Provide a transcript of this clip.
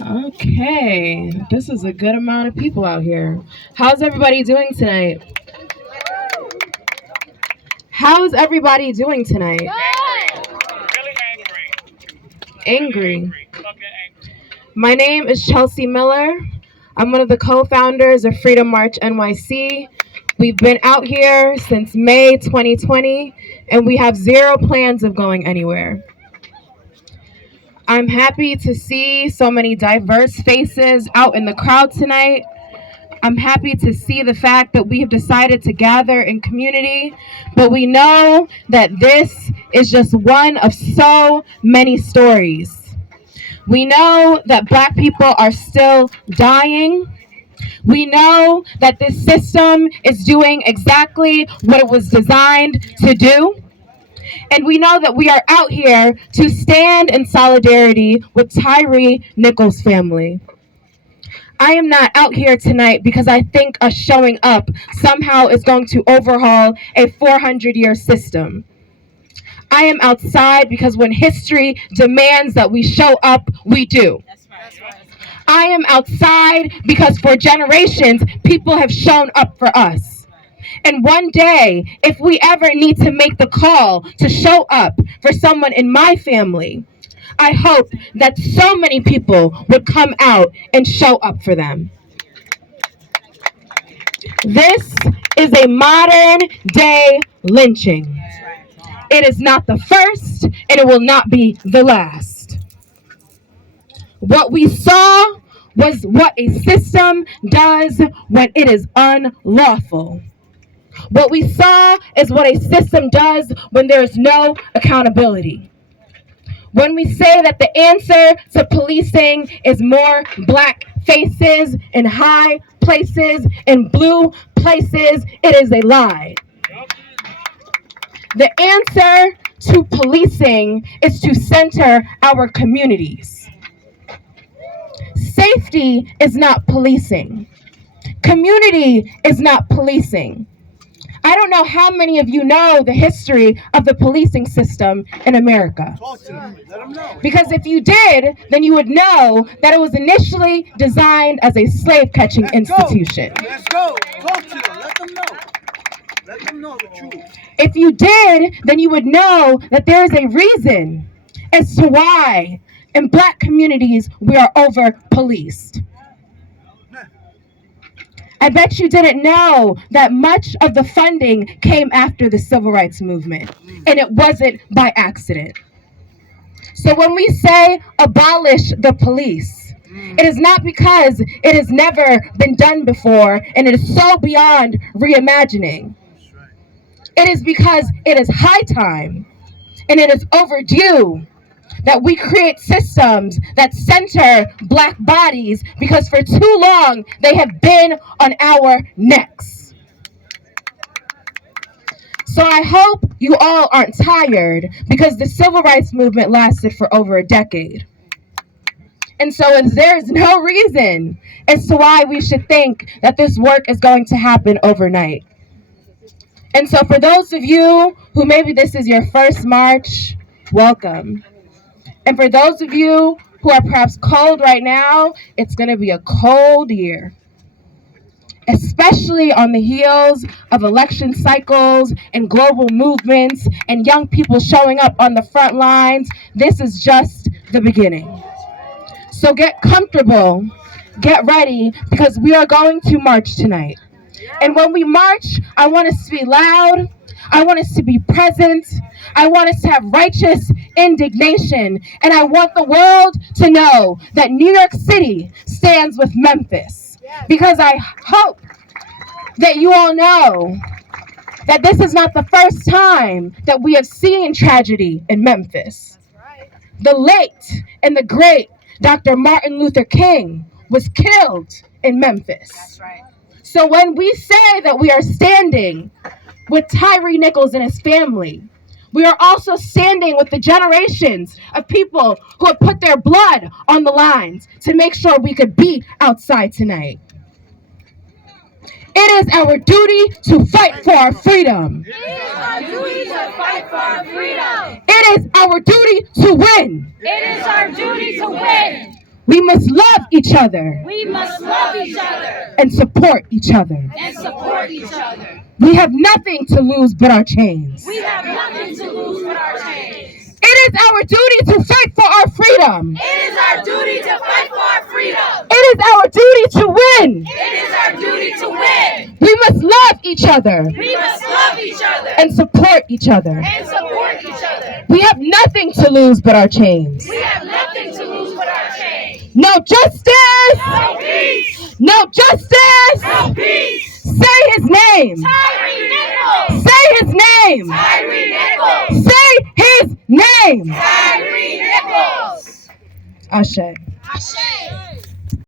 Okay, this is a good amount of people out here. How's everybody doing tonight? How's everybody doing tonight? Angry. My name is Chelsea Miller. I'm one of the co-founders of Freedom March NYC. We've been out here since May 2020, and we have zero plans of going anywhere. I'm happy to see so many diverse faces out in the crowd tonight. I'm happy to see the fact that we have decided to gather in community, but we know that this is just one of so many stories. We know that Black people are still dying. We know that this system is doing exactly what it was designed to do. And we know that we are out here to stand in solidarity with Tyre Nichols' family. I am not out here tonight because I think us showing up somehow is going to overhaul a 400-year system. I am outside because when history demands that we show up, we do. I am outside because for generations, people have shown up for us. And one day, if we ever need to make the call to show up for someone in my family, I hope that so many people would come out and show up for them. This is a modern day lynching. It is not the first, and it will not be the last. What we saw was what a system does when it is unlawful. What we saw is what a system does when there is no accountability. When we say that the answer to policing is more Black faces in high places and blue places, it is a lie. The answer to policing is to center our communities. Safety is not policing. Community is not policing. I don't know how many of you know the history of the policing system in America. Because if you did, then you would know that it was initially designed as a slave-catching institution. Let's go. Talk to them. Let them know. Let them know the truth. If you did, then you would know that there is a reason as to why in Black communities we are over-policed. I bet you didn't know that much of the funding came after the Civil Rights Movement, and it wasn't by accident. So when we say abolish the police, it is not because it has never been done before and it is so beyond reimagining. It is because it is high time and it is overdue that we create systems that center Black bodies because for too long they have been on our necks. So I hope you all aren't tired because the Civil Rights Movement lasted for over a decade. And so there's no reason as to why we should think that this work is going to happen overnight. And so for those of you who maybe this is your first march, welcome. And for those of you who are perhaps cold right now, it's going to be a cold year. Especially on the heels of election cycles and global movements and young people showing up on the front lines, this is just the beginning. So get comfortable, get ready, because we are going to march tonight. And when we march, I want us to be loud. I want us to be present. I want us to have righteous indignation. And I want the world to know that New York City stands with Memphis. Because I hope that you all know that this is not the first time that we have seen tragedy in Memphis. The late and the great Dr. Martin Luther King was killed in Memphis. So when we say that we are standing with Tyre Nichols and his family, we are also standing with the generations of people who have put their blood on the lines to make sure we could be outside tonight. It is our duty to fight for our freedom. It is our duty to fight for our freedom. It is our duty to win. It is our duty to win. We must love each other We must love each other and support each other. and support each other. We have nothing to lose but our chains. We have nothing to lose but our chains. It is our duty to fight for our freedom. It is our duty to fight for our freedom. It is our duty to win. It is our duty to win. We must love each other We must love each other and support each other. and support each other. We have nothing to lose but our chains. We have nothing to lose but our chains. No justice! No peace! No justice! No peace! Say his name! Tyree Nichols! Say his name! Tyree Nichols! Say his name! Tyree Nichols! Ashe. Ashe!